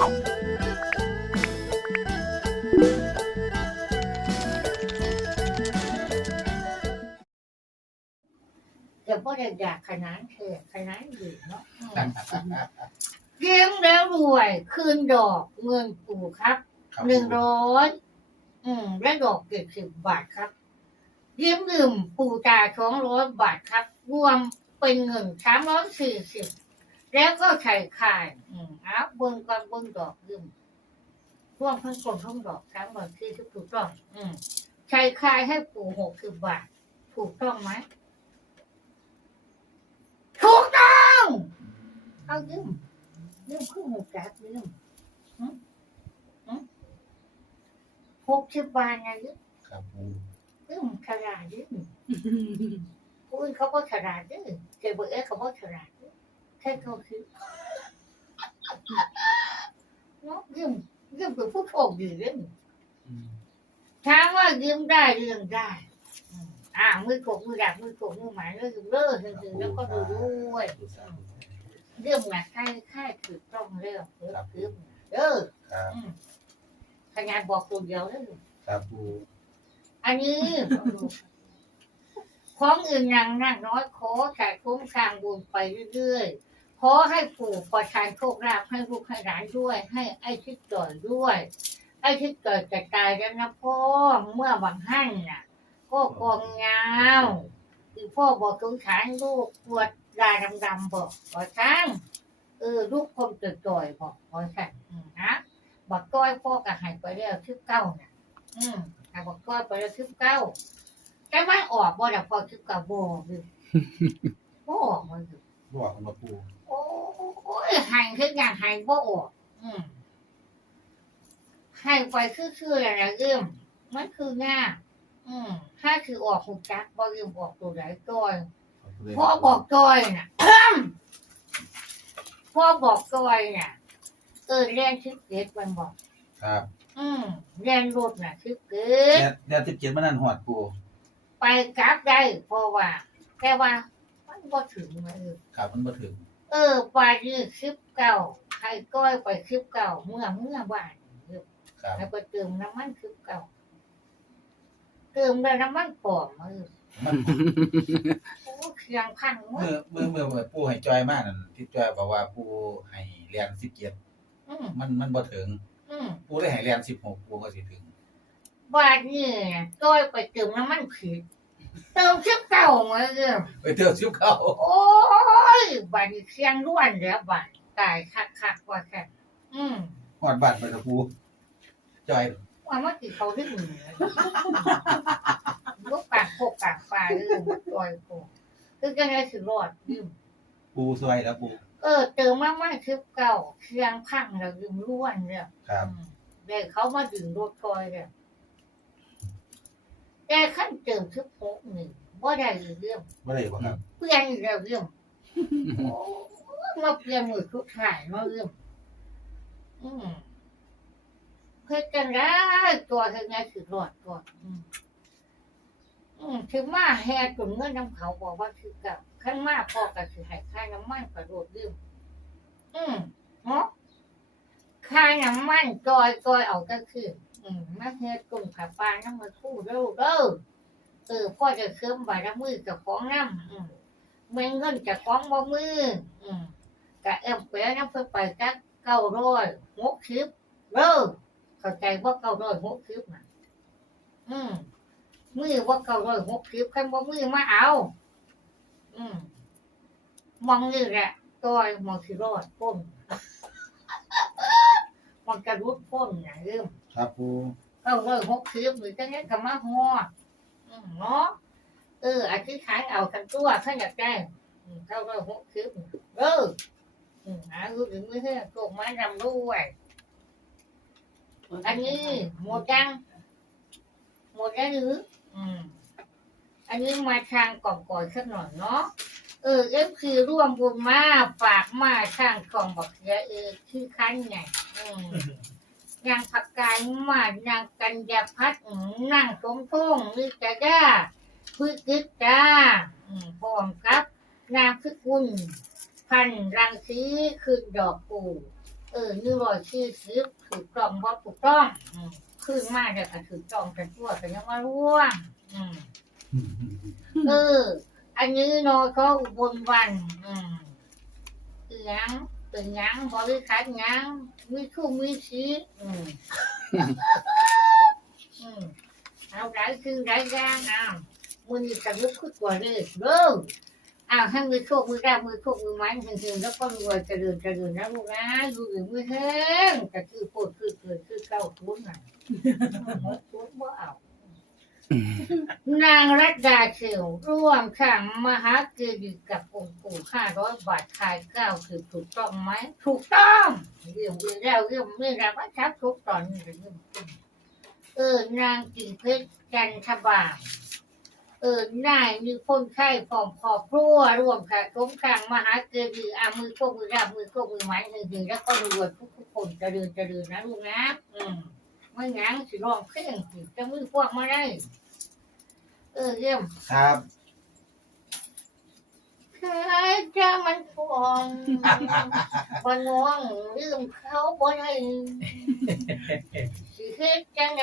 เดี๋ยวพ่อจะอยากขนาดเธอขนาดอยู่เนาะอืมเลี้ยงแล้วรวย คืนดอกเงินปู่ครับครับหนึ่งร้อยอืมและดอกเจ็ดสิบบาทครับเลี้ยงดื่มปู่ตาสองร้อยบาทครับ รวมเป็นเงินสามร้อยสี่สิบ แล้วก็ไข่ขายอืมอ้าวเบิ้งก่อนเบิ้งดอกดื่มรวมทั้งคนทั้งดอกสามร้อยสี่สิบถูกต้อง อืมไข่ขายให้ปู่หกสิบบาท ถูกต้องไหมถูกต้องเอายืมยืมขึ้นหกจักยืมหกสิบบาทไงยึดครับปูยึดฉลาดยึดผู้อื่นเขาก็ฉลาดยึดเจ้าเบอร์เอเขาก็ฉลาดยึด แค่เขาคือเนาะยืมยืมเป็นผู้โชคดีเรื่องถามว่ายืมได้เรื่องได้อืมอ่ามือโขกมือดักมือโขกมือหมายเรื่องเลิกจริงๆแล้วก็ดูด้วยเรื่องหนักใช่ใช่ถูกต้องเรื่องเรื่องคือเออครับขนาดบอกตัวเดียวเลยครับปูอันนี้ของอื่นยังนั่งน้อยขอแต่คุ้มครางบุญไปเรื่อยๆ ขอให้ปู่ประทานโชคลาภให้ลูกให้หลานด้วย ให้ไอ้ทิศจ่อยด้วย ไอ้ทิศจ่อยจะตายแล้วนะพ่อเมื่อบางหั่นน่ะก็กองยาวคือพ่อบอกสงสารลูกปวดลายดำๆบอกบอกช่างเออลูกคมจะจ่อยบอกบอกช่างอืมนะบอกก้อยพ่อก็ใหายไปแล้วทิศเก้าน่ะ อืมแต่บอกก้อยไปแล้วทิศเก้าแต่มันออกบ่ได้พอคือกับบ่คือบ่ออกมันคือบอกกันมาปู โอ้ยหันคืออย่างหันบ่ออกอืมให้ไปคือๆอะไรเริ่มมันคือง่ายอืมถ้าคือออกหุจักบ่ลืมออกตัวไหนก้อยพ่อบอกก้อยน่ะพ่อบอกก้อยน่ะเออเรียนชิปเกตมันบอก ครับ อืมเรียนรถน่ะชิปเกตเดือนเดือนสิบเจ็ดมันนั่นหอดปูไปกลับได้เพราะว่าแค่ว่ามันก็ถึงมาเออครับมันมาถึง เออไปยืดคลิปเก่าใครก้อยไปคลิปเก่า เมื่อเมื่อบ้านเออครับให้ไปเติมน้ำมันคลิปเก่า เติมได้น้ำมันปลอมมาเออมันโอ้เครื่องพังหมดเมื่อเมื่อเมื่อปูให้จอยมากนั่นที่จอยบอกว่าปูให้เรียนสิบเจ็ดอืมมันมันบ่ถึง อืมปูได้ให้เรียนสิบหกปูก็สิถึงบ้านนี่ก้อยไปเติมน้ำมันผิด เติมคลิปเก่ามาเออไปเที่ยวซิบเขาโอ้ยบ้านเครื่องล้วนแล้วบ้านตายคักๆกว่าแค่อืมหอดบัตรไปกับปูจอยว่ามันติเขาดึงลูกปากโคกปากปลาเรื่อยโคกคือจังไงสิรอดยืมปูซวยแล้วปูเออเติมมากมากคือเก่าเครื่องพังแล้วยืมล้วนเนี่ยครับอืมเด็กเขามาดึงรถคอยเนี่ย แต่ขั้นเติมคือพกหนึ่งว่าได้อีกเรื่องไม่ได้บ่ครับเปลี่ยนอีกแล้วเรื่องโอ้มาเปลี่ยนมือทุกถ่ายมาเรื่องอืมเพื่อกันได้ตัวถึงไงสิรอดก่อนอืมอืมถึงมาแห่ตุนเงินน้ำเขาบอกว่าคือเกับขั้นมาพอกับคือให้ค่าน้ำมันกระโดดดื่มอืมเนาะค่าน้ำมันจอยจอยเอาก็คือ อืมมาเฮ็ดกลุ่มขาปลาน้ำมันคู่เด้อเด้อเออพ่อจะเคลิ้มบารมือกับของน้ำอืมเมื่อเงินจะของบ่มือ อืมกะเอ็มเป๋น้ำเพื่อไปจักเก้าร้อยหกสิบเด้อเข้าใจว่าเก้าร้อยหกสิบนะอืมมือว่าเก่าร้อยหกสิบคันว่มือมาเอา อืมมองนี่แหละตัวมองสิรอดพ้มองก ระรุดพ้นอย่างเริ่มครับปูเก่าร้อยหกสิบหรือจะเนี้ยกับมาฮอดอืมเนาะเอออธิษฐานเอากันตัวข้าอยากได้อืมเก่าร้อยหกสิบเอออืมหารู้ถึงมือเฮ้ยโกงไม้รำด้วยอันนี้หมดยังหมดแล้วหรืออืม อันนี้มาทางกล่องก่อนสักหน่อยเนาะ เออเอฟคือร่วมบุญมาฝากมาทางกล่องบอกเสียเออชื่อคันไงอืม นางผักกายมานางกัญญาพัฒน์นางสมทงนิจยาพืชกิจจาพร้อมกับ นามสกุลพันรังสีคือดอกปูเออนี่รอยชื่อซื้อถูกต้องบ่าถูกต้องขึ้นมากเลยค่ะถูกต้องกันทั่วกันยังว่าร่วงเออ อันนี้นอเขาอุบลวัน อืมเอียง เป็นหยังบริษัทหยังมีคู่มีชีอืมอืมเอาได้คือได้ย่างเอามือนี้กระลุกขึ้นกว่าเลยเด้ออ้าวให้มือโชคมือได้มือโชคมือไม้ถึงถึงแล้วก็รวยเจริญเจริญนะลูกนะอยู่หรือมือแห้งแต่คือโคตรคือเกิดคือเก้าทุนน่ะทุนบ่เอา นางรัตดาเขียวร่วมขังมหาเกดีกับองค์ปู่ห้าร้อยบาทขายเก้าคือถูกต้องไหมถูกต้องเรื่องเรื่องแล้วเรื่องเรื่องแล้วว่าชักทุกตอนนี้เรื่องเออนางกิ่งเพชรจันทบาลเออนายมีคนไข้ผอมพอครัวร่วมค่ะสมขังมหาเกดีอามือโชคมือราบมือโชคมือไม้หนึ่งหนึ่งแล้วก็รวยทุกทุกคนจะเดินจะเดินนะลูกนะ อืม ไม่งั้นสิร้องเพลงสิจะมือพวกมาได้ เออเยี่ยมครับเคยจะมันฟองบนน้องลืมเขาบนให้สิเฮ็ดจังได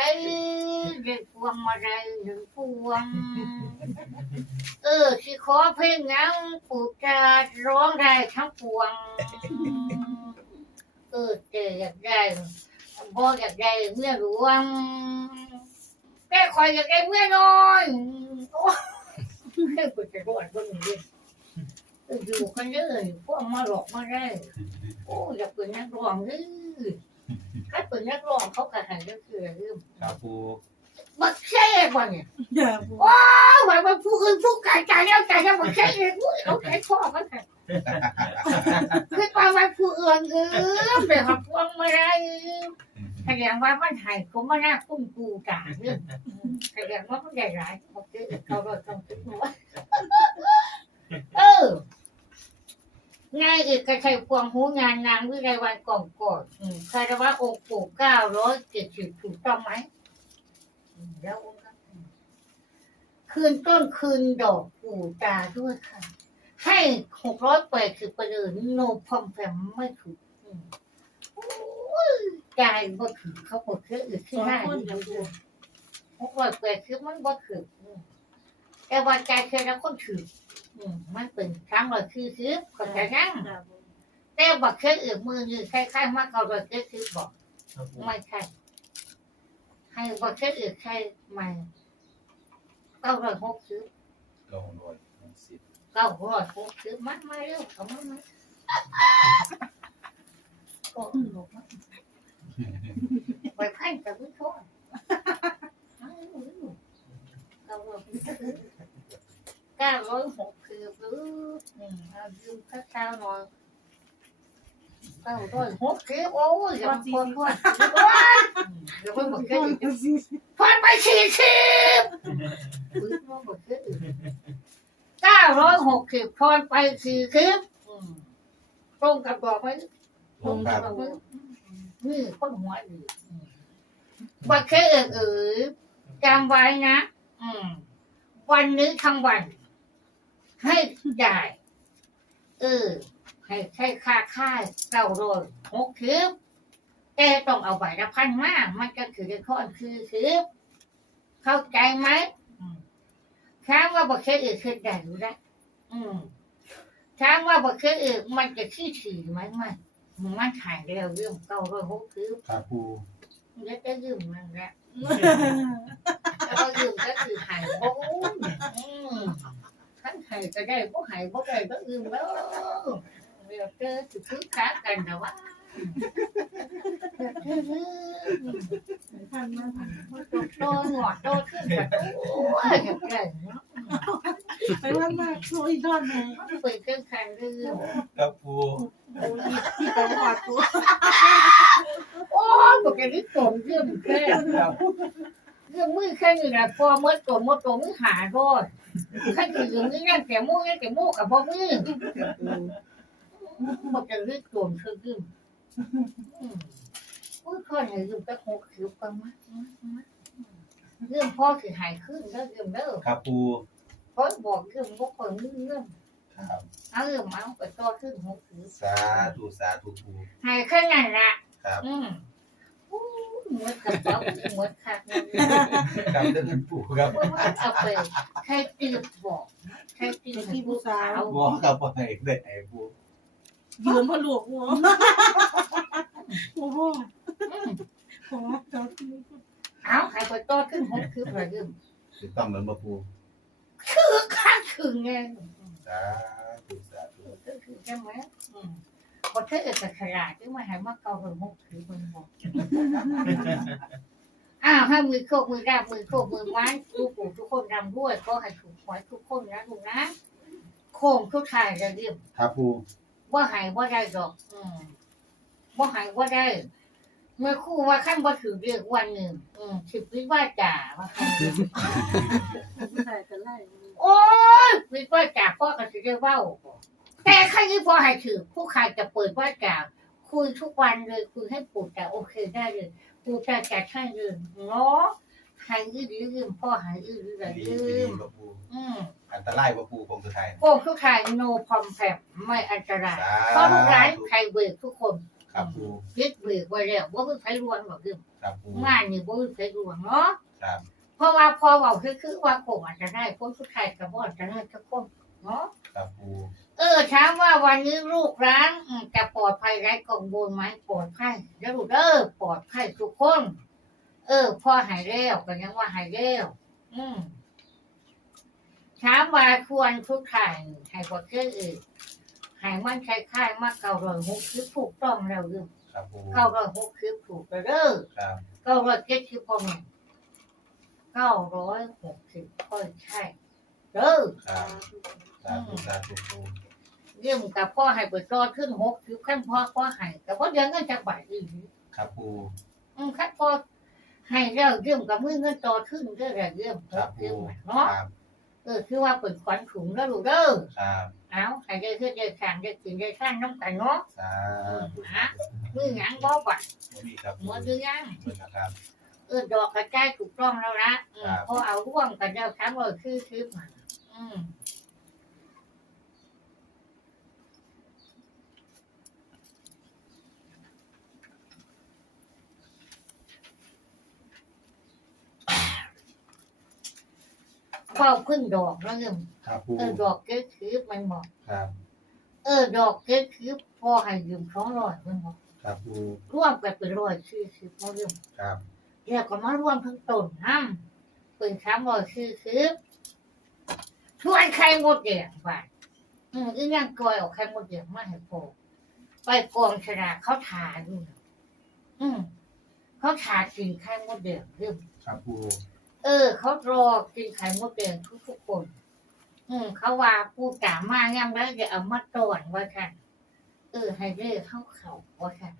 เด็กพวงมาได้หนึ่งพวง เออสิขอเพลงยังปู่จะร้องได้ทั้งปวง เออเจออยากได้ บ่อยากได้เมื่อหลวงแต่คอยอยากได้เมื่อน้อยโอ้เฮ้ยกูจะรอดบ่มีเด้เอออยู่คนเด้อพวกมาหลอกมาได้โอ้อยากเป็นนักร้องเด้อถ้าเป็นนักร้องเขาก็ให้ก็คือเรื่องครับปูบักเช่บ่เนี่ยอย่าปูว้าวว่ามันผู้อื่นผู้กายใจแล้วใจแล้วบักเช่เลยอุ้ยเอาใจพ่อมัน คือว่ามันผู้อื่นเออไปหับพวงมาได้แสดงว่ามันหายผมมาหน้าคุ้มกูกาเนี่ยแสดงว่ามันใหญ่หลายบักเช่เขาเราต้องคิดว่าเออนายเอกชัยพวงหูงานนางวิไลวันก่องกอดคารวะองค์ปู่เก้าร้อยเจ็ดสิบถูกต้องไหมแล้วคืนต้นคืนดอกปู่ตาด้วยค่ะ ให้หกร้อยแปดสิบประเดินโนพอมแพมไม่ถูกอืมโอ้ยใจบ่ถือเขาบอกเชื่ออื่นสที่องหน้าคนดีอย่าปูหกร้อยแปดสิบมันบ่ถืออืมแต่ว่าใจเชื่อแล้วคนถืออืมมันเป็นครั้งละคือซื้อก็จะนั่งอย่าปูแต่บักเคยอื่นมือนี่คล้ายๆมากเขาเลยก็คือบอกไม่ใช่ให้บักเคยอื่นใช่ไหมเก้าร้อยหกสิบเก้าร้อยหกสิบ เก้าร้อยหกสิบมัดมาเร็วเขามามาก็หลบมาไปพันกับวิโทษเก้าร้อยเก้าร้อยหกสิบหรือเอายืมข้าวๆหน่อยเก้าร้อยหกสิบโอ้ยอย่ามาพูดพูดอย่ามาบอกแค่พันไปสี่สิบเก้าร้อยหกสิบทอนไปสี่สิบตรงกับบอกไหมลงครับบอกไหมนี่คนหัวดีบอกแค่เออเออจำไว้นะอืมวันนี้ทั้งวัน ให้จ่ายเออ ให้ใช้ค่าค่ายเก้าร้อยหกสิบแต่ต้องเอาใบละพันมาก มันก็คือจะข้อนคือสิบเข้าใจไหม อืมช้างว่าบอกเคยอื่นเคยได้อยู่แล้วอืมช้างว่าบอกเคยอื่นมันจะขี้ฉี่ไหมไม่มันถ่ายแล้วเรื่องเก้าร้อยหกสิบครับปูเดี๋ยวจะยืมมันละแล้วก็ยืมก็คือหายโอ้ยอืมทั้งหายก็ได้พวกหายพวกได้ก็ยืมแล้วเดี๋ยวเจอจุดคึกคักกันนะว่า ท่านมาผ่านโตหงอดโตขึ้นแบบโอ้ยอย่งไรเนาะไปว่ามาช่วยทอดไหมมันเป็นเครื่องคันเรื่องครับปูที่เขาหอดปูโอ้ยบอกแกนี่ตมเรื่องแค่ครับเรื่องมือแค่นี้นะพอมดตมมดตมมือหาด้วยขั้นอื่นนี่นั่นแต่มูนั่นแต่มูกับบ่มือบอกจะเลือกโกนคือยืม อุ้ยข้อไหนยืมก็หกสิบกันมั้ยเรื่องพ่อคือหายขึ้นแล้วยืมเด้อครับปูเพราะบอกยืมพวกคนเรื่องครับเอาเรื่องมาไปต่อขึ้นหกคือสาธุสาธุปูให้แค่นั้นละครับอืมหมดกระเป๋าหมดคักเลยครับเรื่องปูครับเอาไปใครตีบบอกใครตีบให้ผู้สาวบ่ครับบ่ให้ได้ให้ปูยืมพอหลวกหัว โอ้โหอืมขอเจ้าที่เอาให้ไปต่อขึ้นหกคือประเดิมถูกต้องแล้วบ่ปูคือคักคือไงสาธุสาธุก็คือใช่ไหมอืมพอเธอเอกขลาดที่มาหายมาเกาหงหกคือมันบอกอ้าวให้มือโคกมือราบมือโคกมือไม้ลูกปู่ทุกคนรำด้วยก็ให้ถูกหวยทุกคนนะลูกนะโค้งทุกทายจะเรียบครับปูว่าหายว่าได้ดอก อืม ว่าหายว่าได้ เมื่อครู่ว่าขั้นว่าถือเรียกวันหนึ่ง อืมสิบวิว่าจ่าว่าขั้นเรียกผู้ชายจะไล่โอ้ยวิว่าจ่าพ่อก็จะได้เว้าแต่ขั้นที่พอให้ถือผู้ขายจะเปิดว่าจ่าคุยทุกวันเลยคุยให้ปู่แต่โอเคได้เลยปู่แต่จัดให้เลยเนาะหายยืดยืมพ่อหายยืดยืดดียืดีมบ่ปูอืมอันตรายบ่ปูคงสุดท้ายโก้ทุกทายโนพอมแพมไม่อันตรายเพราะลูกร้านใครเบิกทุกคน ครับปูยึดเบิกไว้แล้วว่าเพิ่งใช้รวนหรอกคือครับปูงานนี่ว่าเพิ่งใช้รวนเนาะครับเพราะว่าพอเราคือคือว่าคงอาจจะได้พ้นทุกทายกับบอดจะได้ทุกคนเนาะครับปูเออถามว่าวันนี้ลูกร้านอืมจะปลอดภัยไร้กังวลไหมปลอดภัยแล้วลูกเด้อปลอดภัยทุกคน เออพ่อหายแล้วก็ยังว่าหายแล้วอืมถามว่าควรทุกทายให้กว่าเชื่ออื่นใหายมันใช้ค่ายมากเก่าร้อยหกคือถูกต้องแล้วเรื่องครับปูเก้าร้อยหกคือถูกแล้วเด้อครับเก้าร้อยเจ็ดสิบพอแม่เก้าร้อยหกสิบค่อยใช่เด้อครับสาธุสาธุปูเรื่องกับพ่อให้เปิดจอขึ้นหกสิบขั้นพ่อพ่อให้แต่พ่อเดือนเงินจากบาทอีกครับปูอืมขั้นพ่อให้แล้วเรื่องกับมือเงินต่อขึ้นเรื่องอะไรเรื่องครับเรื่ปูองเนาะครับเออคือว่าเปิดขวัญถุงแล้วลูกเด้อครับ เอาให้ได้เพื่อได้ทานได้กินได้ท่านน้ำกันเนาะสาธุมือหยังบ่บัดบ่มีครับมือดื้อยังนะครับ เออดอกกระจายถูกต้องแล้วนะอืมครับพอเอาร่วมกันแล้วทั้งหมดคือคือมาอืม เฝ้าพึ่งดอกแล้วเนี่ยครับปูเออดอกเก๊คือมันบอก ครับเออ ดอกเก๊คือพอให้ยืมสองร้อยมันบอกครับปูร่วมกันเป็นร้อยสี่สิบมาเรื่องครับเดี๋ยวก็มาร่วมทั้งต้นน้ำเป็นสามร้อยสี่สิบชวนใครหมดแดงไปอืมอีนั่งกอยเอาใครหมดแดงมาให้พอไปกองชนะเขาทาดูนะอืมเขาทากินไข่มดแดงเรื่องครับปู เออ เขารอกินไข่มดแดงทุกทุกคน อืม เขาว่าปูจามาย่ำแล้วจะเอามาตอนว่าค่ะ เออ ให้เรียกเข้าเขาว่าค่ะ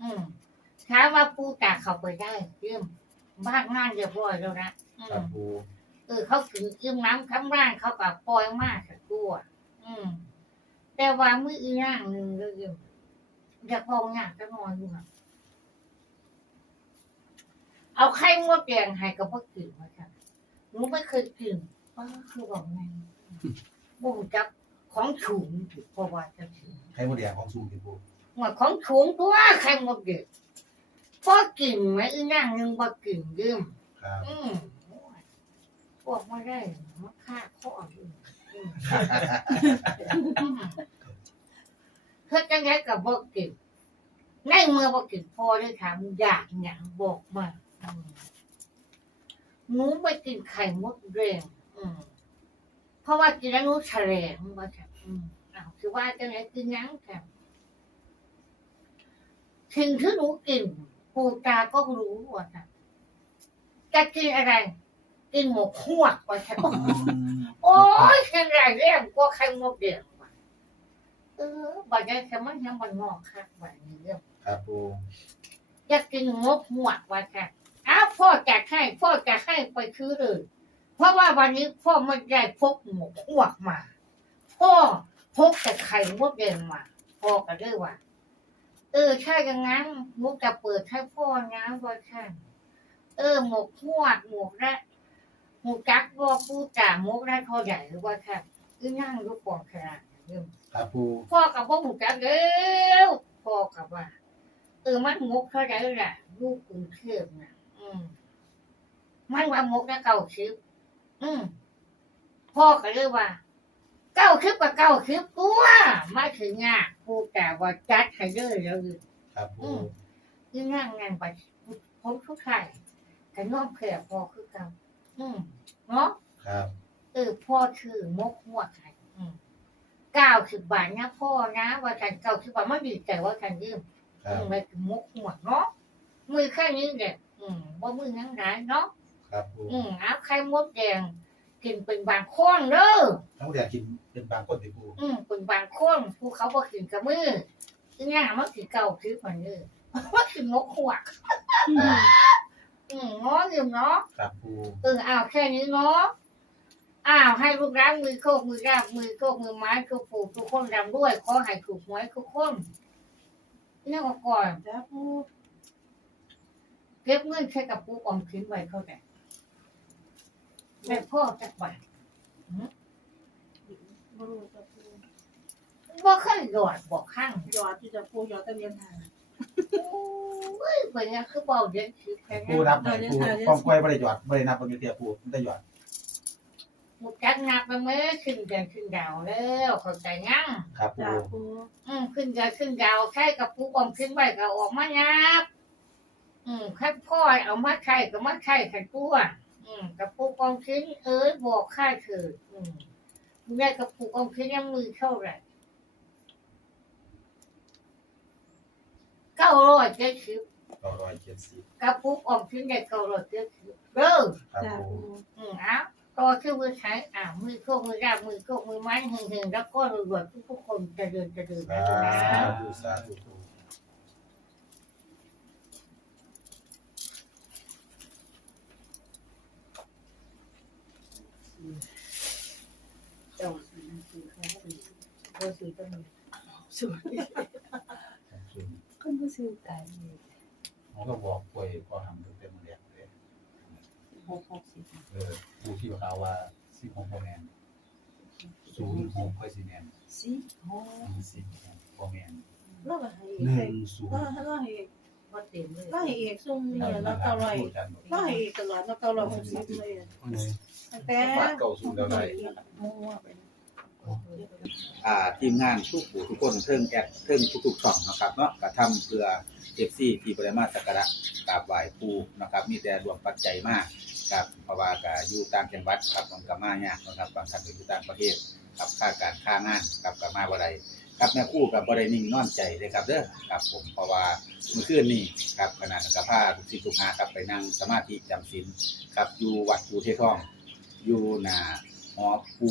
อืมถ้าว่าปูจาเขาไปได้เรื่องบ้านงานเรียบร้อยแล้วนะอืครับมปูเออเขากินอิ่มน้ำคำร่างเขากับปล่อยมากสักตัว อืม แต่ว่ามืออีร่างหนึ่งเลยเดี๋ยอยากบอกอยากจะนอนอยู่ค่ะเอาไข่มดแดงให้กับพ่อกินมา หนูไม่เคยกินป้าคือบอกไงบุ้งจับของฉุนถูกเพราะว่าจะถึงให้บ่เดียของสูงที่ปูว่าของฉุนตัวไข่มดแดงพ่อกินไหมอีร่างหนึ่งบ่กินยืมครับอืมพวกมาได้มาฆ่าข้ออยู่อืมเพื่อจะไงกับบอกกินในเมื่อบอกกินพอได้ถามอยากอย่างบอกมาอืม หนูไปกินไข่มดแดงอืมเพราะว่ากินแล้วหนูแฉลงว่าค่ะอืมอ้าวคือว่าจะไหนกินยังค่ะสิ่งที่หนูกินปูตาก็รู้ว่าค่ะจะกินอะไร กินหมกหวกไปแค่โอ้ยแค่ไรเรื่องก็ใครหมกเดียวว่ะเออบัดนี้แค่มันยังมันงอกคักบัดนี้เรื่องครับปูอยากกินงบหวกว่าแค่อ้าว พ่อจะให้พ่อจะให้ไปซื้อเลยเพราะว่าวันนี้พ่อไม่ได้พกหมกหวกมา พ่อพกแต่ไข่มดแดงมาพ่อก็เลยว่า เออใช่อย่างนั้นมุกจะเปิดให้พ่อนะว่าใช่เออหมกหวดหมกแรกหมกจักว่าปูจ่าหมกแรกเขาใหญ่หรือว่าแค่อีนั่งรูปปองขนาดเรื่องครับปูพ่อกับพ่อหูจักเด้อพ่อกับว่าเออมันงกเท่าไรล่ะลูกกรุงเทพน่ะอื มมันว่างกนะเก้าสิบอืมพ่อก็เลยว่า เก้าสิบกับเก้าสิบตัวมาถึงอะกูแต่ว่าจัดให้เด้อแล้วครับปูยิ่งนั่งงานไปพ้นทุกข่ายแต่น้องแผ่พอคือกันอืมเนาะ ครับเออพ่อชื่อมกหัวไข่อืมเก้าสิบบาทนะพ่อนะว่าฉันเก้าสิบบาทไม่ดีใจว่าฉันยืมครัอืบมไปถึงมกหัวเนาะมือแค่นี้เด็ก อืมว่ามือนั่งร้ายเนาะครับปูอืมเอาไข่มดแดงกินเป็นบางคนเด้อน้องเรียนกินเป็นบางคนติปูอืมเป็นบางคนผู้เขาบอกกินกับมืออีง่ามันคือเก่าคือคนนี้ว่าคืองกหัวอืมง้ออยู่เนาะครับปูเอออ้าวแค่นี้เนาะอ้าวให้ลูกร้านมือโคกมือราบมือโคกมือไม้ทุกผูกทุกคนรำด้วยขอให้ถูกหวยทุกคนนี่ก็ก่อนจ้าปู เก็บเงินใช้กับปูออมทิ้นไว้เขาแต่แม่พ่อจักบาทบ่รู้จ้าปูบ่เคยหยอดบอกข้างหยอดที่จะปูหยอดตะเรียนหาเฮ้ยเป็นไงคือเบาเด็กคือแค่ปูนั้นนับไหนปูป้องกล้วยบ่ได้หยอดบ่ได้นับบ่มีเตียปูมันได้หยอดหมุจักนับไปเมื่อขึ้นเดือนขึ้นดาวแล้วเข้าใจยังครับปูจ้าปูอืมขึ้นเดือนขึ้นดาวใช้กับปูออมทิ้นไว้ก็ออกมานับ อืมขั้นพ่อเอามาใช้ก็มาใช้ขันตัวอืมกับปูออมทิ้น เอ้ยบอกค่าเถิดอืมแม่กับปูออมทิ้นยังมือเท่าไหร่เก้าร้อยเจ็ดสิบ970กับปูออมทิ้นได้เก้าร้อยเจ็ดสิบเด้อครับจ้าปูปูอืมเอาต่อชื่อมือใช้อ่ามือโคกมือราบมือโคกมือไม้หึงหึงๆแล้วก็รวยๆทุกๆคนจะเดินจะเดินสานะนะธุสาธุ เจ้าสีสีเขาสีโบสีต้นนี้สวยครับคนบ่ซื้อตายเลยผมก็บอกกล้วยพอทำตั้งแต่มื้อแรกเลยหกหกสิบเออปูที่ว่าเขาว่า16บ่แม่น06ค่อยสิแม่นสิหก10บ่แม่นแล้วก็ให้ให้10ก็ให้ก็ให้ว่าเต็มเลยก็ให้เอกส่งเนี่ยแล้วเก้าร้อยก็ให้เอกตลอดแล้วเก้าร้อยหกสิบเลย แต่บาทเก่าสูงแล้วได้มั่วไปอ่าทีมงานทุกผู้ทุกคนเทิงแอดเทิงทุกๆช่องนะครับเนาะกระทำเพื่อเอฟซีที่บริมาสักการะกราบไหว้ปู่นะครับ มีแต่รวมปัจจัยมากครับเพราะว่าก็อยู่ต่างจังหวัดครับมันก็มายากนะครับบางท่านอยู่ต่างประเทศครับค่าการค่างานครับก็มาบ่ได้ครับแม่คู่กับบ่ได้นิ่งนอนใจเลยครับเด้อครับผมเพราะว่าเมื่อคืนนี้ครับขณะกับพาทุกสิ่งทุกหาครับไปนั่งสมาธิจำศีลครับอยู่วัดปูเทศทอง อยู่หน้าหอปู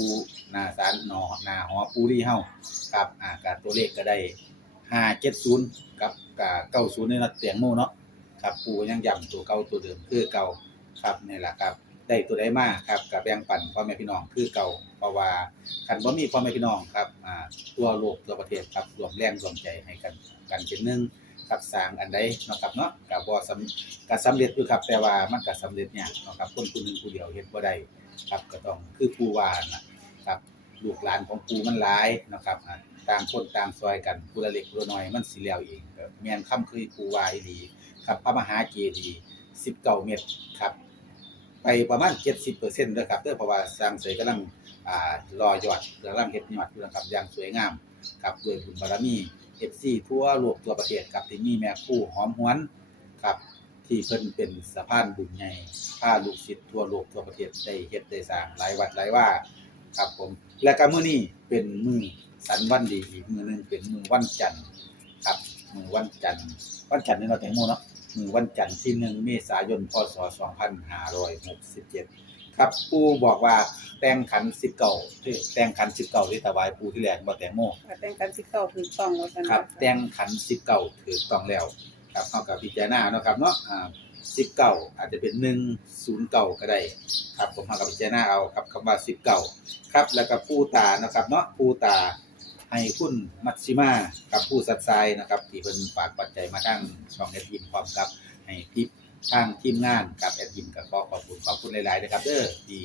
หน้าศาลหนอหน้าหอปูรีเฮาครับอ่ากับตัวเลขก็ได้ห้าเจ็ดศูนย์กับกับเก้าศูนย์ในนัดเตียงโมเนาะครับปูยังย้ำตัวเก่าตัวเดิมคือเก่าครับนี่แหละครับได้ตัวได้มากครับกับแบ่งปันพ่อแม่พี่น้องคือเก่าเพราะว่าคันบ่มีพ่อแม่พี่น้องครับอ่าตัวโลกตัวประเทศครับรวมแรงรวมใจให้กันกันเป็นหนึ่งกับสร้างอันใดนะครับเนาะกับบ่สำก็สำเร็จอยู่ครับแต่ว่ามันก็สำเร็จยากเนาะครับคนผู้หนึงผู้เดียวเฮ็ดบ่ได้ ครับก็ต้องคือปูวานะครับลูกหลานของปูมันหลายนะครับอ่าต่างคนต่างซอยกันผู้ละเล็กผู้ละน้อยมันสิแล้วเองก็แม่นคำคือปูวาอีหลีครับพระมหาเจดีย์19เมตรครับ ไปประมาณ70%เด้อครับเด้อเพราะว่าสร้างเสร็จกำลังอ่ารอยอดกำลังเฮ็ดยอดอยู่นะครับอย่างสวยงามครับด้วยบุญบารมี FC ทั่วโลกทั่วประเทศครับที่มีแม่คู่หอมหวนครับ ที่เพิ่นเป็นสะพานบุญใหญ่พาลูกศิษย์ทั่วโลกทั่วประเทศได้เฮ็ดได้สร้างหลายวัดหลายว่าครับผม และก็มื้อนี้เป็นมื้อสันวันดีอีกมื้อหนึงเป็นมื้อวันจันทร์ครับมื้อวันจันทร์วันจันทร์นี่เราะแตงโมเนาะมื้อวันจันทร์ที่ 1 เมษายนพศ 2567 ครับปู่บอกว่าแต่งขัน19ที่แต่งขัน19ที่ถวายปู่ที่แรกบ่แตงโมแต่งกันสิบเก้าถูกต้องแล้วกันครับแต่งขันสิบเก้าถูกต้องแล้ว ครับเข้ากับพิจารณาเนาะครับเนาะอ่าสิบเก้าอาจจะเป็นหนึ่งศูนย์เก้าก็ได้ ครับผมเข้ากับพิจารณาเอาครับคำว่าสิบเก้าครับแล้วก็ผู้ตานะครับเนาะผู้ตาให้คุณมัตซิมากับผู้สัตย์ทรายนะครับที่เพิ่นฝากปัจจัยมาทั้งช่องแอดยินพร้อมกับให้ทิปทางทีมงานกับแอดยินก็ขอขอบคุณขอบคุณหลายๆนะครับเด้อที่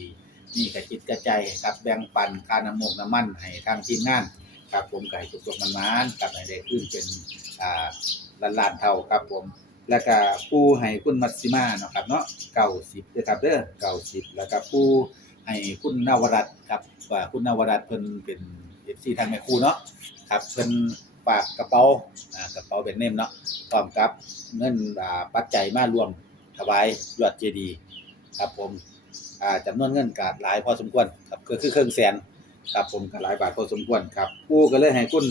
มีกระจิตกระใจครับแบ่งปันค่าน้ำมกน้ำมันให้ทางทีมงานครับผมไก่สุกๆมันมันๆกับให้ได้ขึ้นเป็นอ่า ล้านล้านเท่าครับผม แล้วก็ผู้ให้คุณมัตสิมาเนาะครับเนาะเก้าสิบเด้อครับเด้อเก้าสิบแล้วก็ผู้ให้คุณนวรัตน์ครับว่าคุณนวรัตน์เพิ่นเป็นเอฟซีทางแม่ครูเนาะครับเพิ่นฝากกระเป๋ากระเป๋าเป็นเนมเนาะพร้อมกับเงินอ่าปัจจัยมารวมถวายยอดเจดีครับผมอ่าจำนวนเงินก็หลายพอสมควรครับก็คือเครื่องแสนครับผมก็หลายบาทพอสมควรครับผู้ก็เลยให้คุณ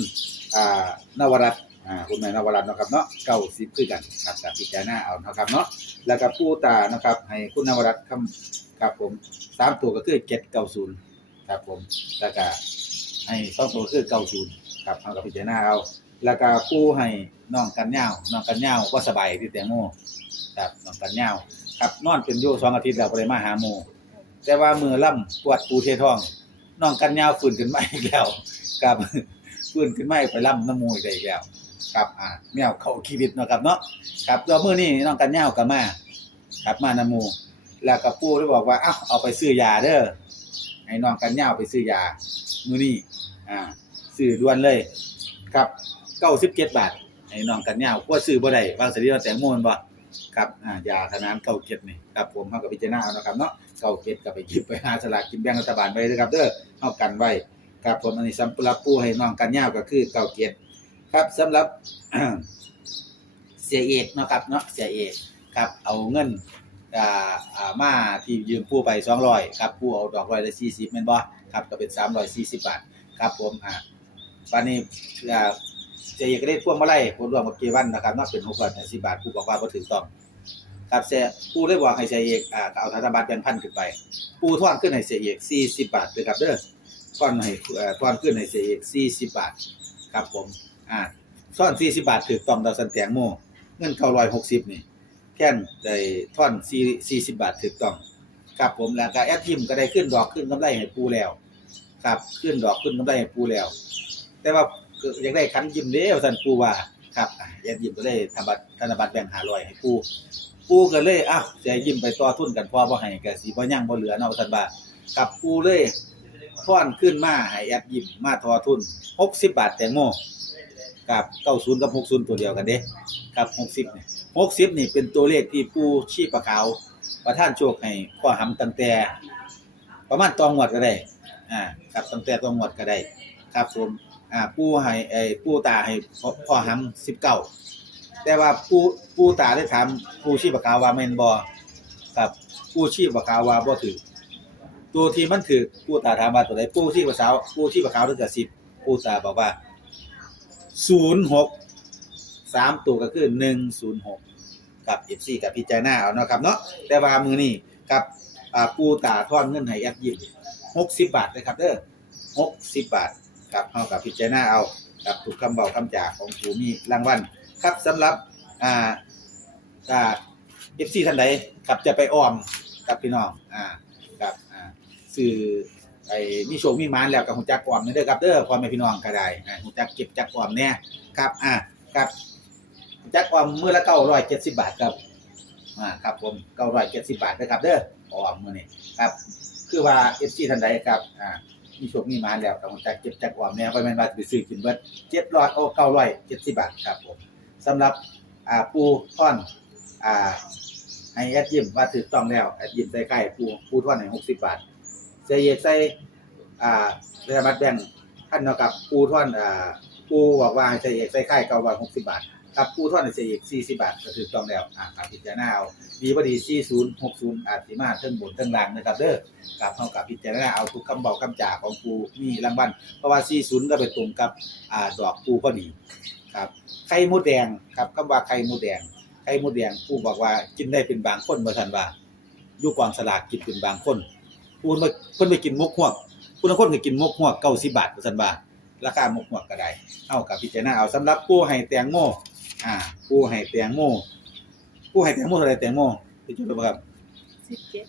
อ่านวรัตน์ อ่าคุณแม่นวรัตน์เนาะครับเนาะเก้าสิบคือกันครับกับพิจารณาเอาเนาะครับเนาะแล้วก็ผู้ตานะครับ ให้คุณนวรัตน์คำครับผมสามตัวก็คือเจ็ดเก้าศูนย์ครับผมแล้วก็ให้สองตัวคือเก้าศูนย์ครับเอากับพิจารณาเอาแล้วก็ผู้ให้น้องกันยาน้องกันยาก็สบายที่แตงโมครับน้องกันยาครับนอนเป็นอยู่สองอาทิตย์แล้วบ่ได้มาหาหมู่แต่ว่ามือล่ำปวดปูเทท้องน้องกันยาฟื้นขึ้นมาอีกแล้วครับฟื้นขึ้นไมาไปล่ำน้ำมูกได้อีกแล้ว ครับอ่าแมวเข้าชีวิตเนาะครับเนาะครับตัวมื้อนี้น้องกันยาวก็มาครับมานำหมู่แล้วก็ปู่ได้บอกว่าเอ้าเอาไปซื้อยาเด้อให้น้องกันยาวไปซื้อยามื้อนี้อ่าซื้อด่วนเลย ครับ97บาทให้น้องกันยาวกลัวซื้อบ่ได้วางสรีว่าแตงโมมันบ่ครับอ่ายาขนาด97นี่ครับผมเฮาก็พิจารณาเอานะครับเนาะ97ก็ไปหยิบไปหาสลากกินแบ่งรัฐบาลไว้เด้อครับเด้อเฮากันไว้ครับผมอันนี้สำหรับปู่ให้น้องกันยาวก็คือ97 ครับสำหรับเสียเอกเนาะครับเนาะเสียเอกครับเอาเงินอ่าอ่ามาที่ยืมผู้ไป200ครับผู้เอาดอกร้อยละ40แม่นบ่ครับก็เป็น340บาทครับผมอ่าวันนี้อ่าเสียเอกก็ได้พวงมาไลัยผลรวมกับเกวันนะครับนาะเป็น680บบาทผู้บอกว่าบ่ถูกต้องครับเสียผู้ได้บอกให้เสียเอกอ่าเอาธนบัตรแบงค์พันขึ้นไปผู้ทอนขึ้นให้เสียเอก40บบาทเด้อครับเด้อทอนให้เอ่อนขึ้นให้เสียเอก40บาทครับผม อ่าซ่อน40บบาทถือต้องดาวสันแตงโมเงิน960นี่แค่นได้ท่อน4 40บบาทถูกต้องครับผมแล้วก็แอดทิมก็ได้ขึ้นดอกขึ้นกำไรให้ปูแล้ว ครับขึ้นดอกขึ้นกำไรให้ปูแล้ว แต่ว่าอยากได้คันยิ้มเด้วสันปูว่าครับแอดยิ้มก็ได้ธนบัตรธนบัตรแบ่ง500ให้ปูปูก็เลยอ้าวจะยิ้มไปต่อทุนกันพอบ่ให้ก็สิบ่ยังบ่เหลือเนาะสันว่ากับปูเลยท่อนขึ้นมาให้แอดยิ้มมาทอทุน60บาทแตงโม กับ90กับ60ตัวเดียวกันเด้กับ60นี่60นี่เป็นตัวเลขที่ผู้ชีพขาว ประท่านโชคให้ข้อหำตั้งแต่ ประมาณตองวดก็ได้อ่าครับตั้งแต่ตองวดก็ได้ ครับผมอ่าผู้ให้ไอ้ผู้ตาให้ข้อข้อหำ19แต่ว่าผู้ผู้ตาได้ถามผู้ชีพขาวว่าแม่นบ่ครับผู้ชีพขาวว่าบ่ถือตัวที่มันถือผู้ตาถามว่าตัวใดผู้ชีพขาวผู้ชีพขาวถึงกับ10ผู้ตาบอกว่า ศูนย์หกสามตัวก็คือหนึ่งศูนย์หกกับเอฟซีกับพิจารณาเอาเนาะครับเนาะแต่ว่ามือนี่กับอ่าปูตาทอนเงินให้แอดยิมหกสิบบาทนะครับเด้อหกสิบบาทครับเท่ากับพิจารณาเอากับถูกคำบอกคำจากของผู้มีรางวัลครับสำหรับอ่าอ่าเอฟซีท่านใดครับจะไปออมกับพี่น้องอ่ากับอ่าสื่อ ไอ้มีโชคมีหมานแล้วกับหูจักออมนี่เด้อครับเด้อพ่อแม่พี่น้องก็ได้อ่าหูจักรเก็บจักรออมแน่ครับอ่าครับหูจักรออมมื้อละ970บาทครับอ่าครับผม970บาทเจ็ด้อครับเด้อออมมื้อนี้ครับคือว่า FC ท่านใดครับอ่ามีโชคมีหมานแล้วกับหูจักรเก็บจักรออมแน่บ่แม่นว่าสิไปซื้อกินเบิด700โอ้970บาทครับผมสำหรับอ่าปูท่อนอ่าให้แอดยิมว่าถูกต้องแล้วแอดยิมใส่ไข่ปูปูท่อนให้60บาท เสียเอกใส่อ่าเรือบัตรแบงท่านเนาะกับปูท่อนอ่าปูบอกว่าให้เสียเอกใส่ไข่เก้าบาหกสิบบาทครับปูท่อนให้เสียเอกสี่สิบบาทก็ถือต้องแล้วอ่าครับพิจารณาเอาดีบ่ดีสี่ศูนย์หกศูนย์อาจสิมาเทิงบนเทิงล่างนะครับเด้อครับเท่ากับพิจารณาเอาทุกคำบอกคำจ่าของปูมีรางวัลเพราะว่าสี่ศูนย์ก็ไปตรงกับอ่าดอกปูพอดีครับไข่มดแดงครับคำว่าไข่มดแดงไข่มดแดงปูบอกว่ากินได้เป็นบางคนบ่ทันว่าอยู่กองสลากกินเป็นบางคน ผู้มาเพิ่นไปกินมกฮวกผู้ลางคนก็กินมกฮวก90บาทว่าซั่นว่าราคามกฮวกก็ได้เฮากับพิจารณาเอาสำหรับผู้ให้แตงโมอ่า ผู้ให้แตงโมผู้ให้แตงโมเท่าไหร่แตงโมพี่จุดบ่ครับสิบเจ็ด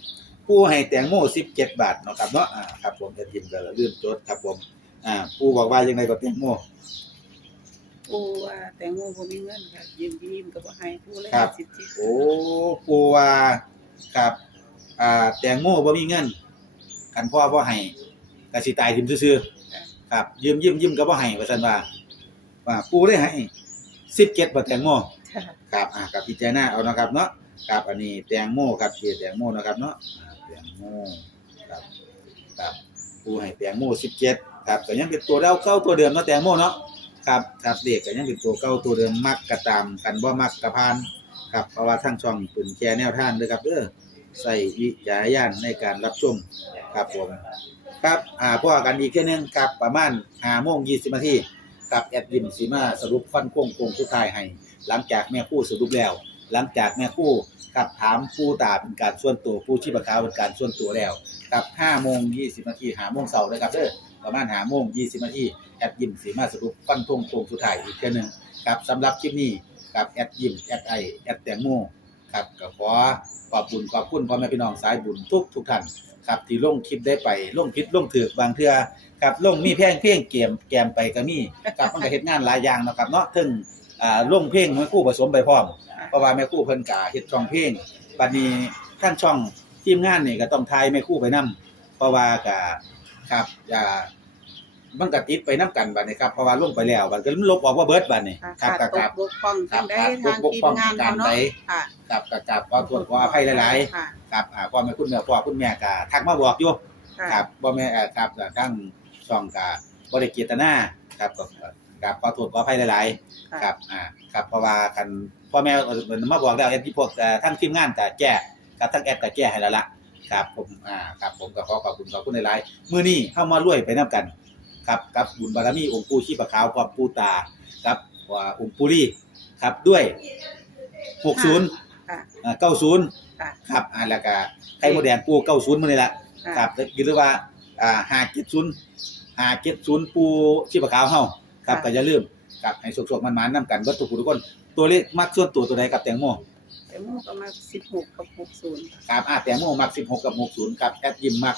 ผู้ให้แตงโม17บาทเนาะครับเนาะอ่าครับผมจะทิมก็ลืมจดครับผมอ่าผู้บอกว่ายังไงก็แตงโมปูว่าแตงโมบ่มีเงินค่ะยืมพี่ยิ้มก็บ่ให้ปูเลยครับสิบเจ็ดโอ้ผู้ว่าครับ อ่า แตงโมบ่มีเงิน คันพ่อบ่ให้ก็สิตายทิมซื่อๆครับ ยืมยืมยืมก็บ่ให้ว่าซั่นว่า ว่าปูได้ให้17บ่แตงโมค่ะครับอ่ากับพิจารณาเอานะครับเนาะครับอันนี้แตงโมครับเขียแตงโมนะครับเนาะอ่าแตงโมครับครับปูให้แตงโม17ครับก็ยังเป็นตัวเก่าเก่าตัวเดิมเนาะแตงโมเนาะครับครับเด็กก็ยังเป็นตัวเก่าตัวเดิมมักกระตามกันบ่มักกระพานครับเพราะว่าทั้งช่องปืนแค่แนวทางเด้อครับเด้อ ใส่วิจารณญาณในการรับชมครับผมครับอ่าพวกกันอีกเทื่นึงครับประมาณ5โมง20นาทีครับแอดยิมสิมาสรุปฟันโค้งโค้งสุดท้ายให้ หลังจากแม่คู่สรุปแล้ว หลังจากแม่คู่กับถามผู้ตาเป็นการส่วนตัวผู้ชีพขาวเป็นการส่วนตัวแล้วกับ5โมง20นาที5โมงเช้าเลยครับเด้อประมาณ5โมง20นาทีแอดยิมสีมาสรุปฟันธงโค้งสุดท้ายอีกเทื่หนึงครับสำหรับคลิปนี้กับแอดยิมแอดไอแอดแตงโมครับก็ขอ ขอบคุณขอบคุณพ่อแม่พี่น้องสายบุญทุกทุกท่านครับที่ลงคลิปได้ไปลงคลิปลงถือกบางเทือครับลงมีเพลงเพลงเกมแกมไปก็มีครับมันก็เฮ็ดงานหลายอย่างเนาะครับเนาะถึงอ่าลงเพลงแม่คู่ผสมไปพร้อมเพราะว่าแม่คู่เพิ่นกะเฮ็ดช่องเพลงบัดนี้ท่านช่องทีมงานนี่ก็ต้องทายแม่คู่ไปนํเพราะว่ากะครับอย่า มันก็ติดไปนํกันบัดนี้ครับเพราะว่าลงไปแล้วบัดก็มันลบออกว่าเบิดบัดนี้คค่ะรับขาดก็ตครักบ บกพร่องครัจับงได้ครับทางบกทีพร่มองงานกาเขารเนาะใดค่ะครับก็กราบขอโทษขออภัยหลายค่ะๆครับอ่าพ่อแม่คุณแม่พ่อคุณแม่ก็ทักมาบอกอยู่ค่ะครับบ่แม่เอ่อครับทั้งช่องก็บ่ได้เจตนาครับก็กราบขอโทษขออภัยหลายๆค่ะครับอ่าครับเพราะว่ากันพ่อแม่เอ่อเหมือนมาบอกแล้วเอ็นที่พวกเอ่อทั้งทีมงานก็แก้ครับทั้งแอดก็แก้ให้แล้วล่ะครับผมอ่าครับผมก็ขอขอบคุณขอบคุณหลายๆมื้อนี้เฮามารวยไปนํกัน ครับกับบุญบารมีองค์ปู่ชีพขาวกับปู่ตาครับว่าองค์ปู่ลีครับด้วย60ค่ะอ่า90ค่ะ ครับอ่าแล้วก็ไข่มดแดงปู่90มื้อนี้ล่ะค่ะ ครับหรือว่าอ่าหาเจ็ดศูนย์หาเจ็ดศูนย์ปูชีพขาวเฮาครับก็อย่าลืมครับให้สุกๆมันๆนํกันเบิดทุกผู้ทุกคน ตัวเลขมักส่วนตัวตัวใดครับแตงโม แต่หมูก็มาสิบหกกับหกศูนย์ ครับอ่าแตงโมมัก 16 กับ 60 ครับ แอดยิมมัก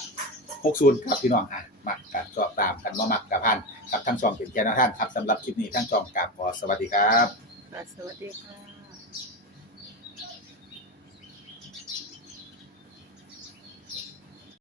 60 ครับ พี่น้องอะ มักกับก็ตามกันบ่มักกับพันครับทั้งสองเป็นแกนวทานครับสำหรับคลิปนี้ทั้งสองกับขอสวัสดีครับ สวัสดีค่ะ